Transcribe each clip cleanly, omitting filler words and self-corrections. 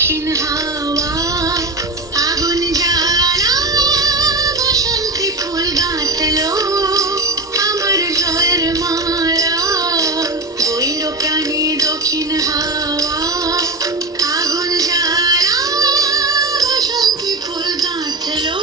দক্ষিণ হাওয়া আগুন জ্বালা বসন্তে ফুল গাঁথলো আমার জয়ের মালা বইল প্রাণী দক্ষিণ হাওয়া আগুন জ্বালা বসন্তে ফুল গাঁথলো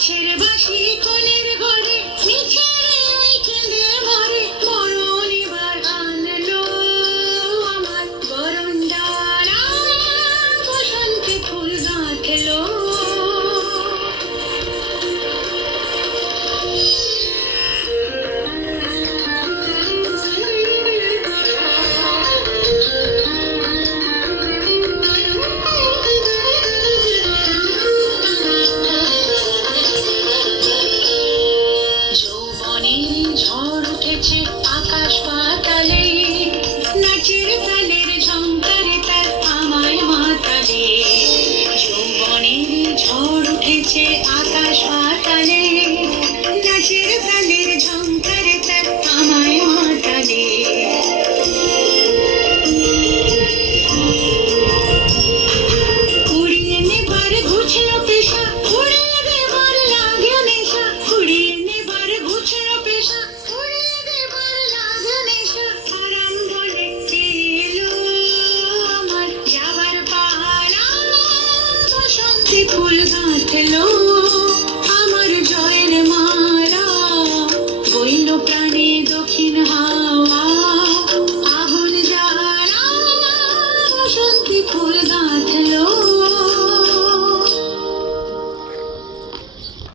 পিছের বাঁশি কোলের ঘরে মিছের ওই কেঁদে ভরে মরণ এবার আনলো আমার বরণ ডালা বসন্তে ফুল গাঁথলো ঝড় উঠেছে আকাশ পাতালে নাচের তালের ঝংকারে তার আমায় মাতালে যৌবনের ঝড় উঠেছে আকাশ পাতালে নাচের তালের ঝংকারে তার আমায় মাতালে উড়িয়ে নেবার ঘুচলো পেশা উড়িয়ে দেবার লাগে নেশা উড়িয়ে নেবার ঘুচলো পেশা উড়িয়ে দেবার লাগে নেশা আরাম বলে এলো আমার যাবার পালা বসন্তে ফুল গাঁথলো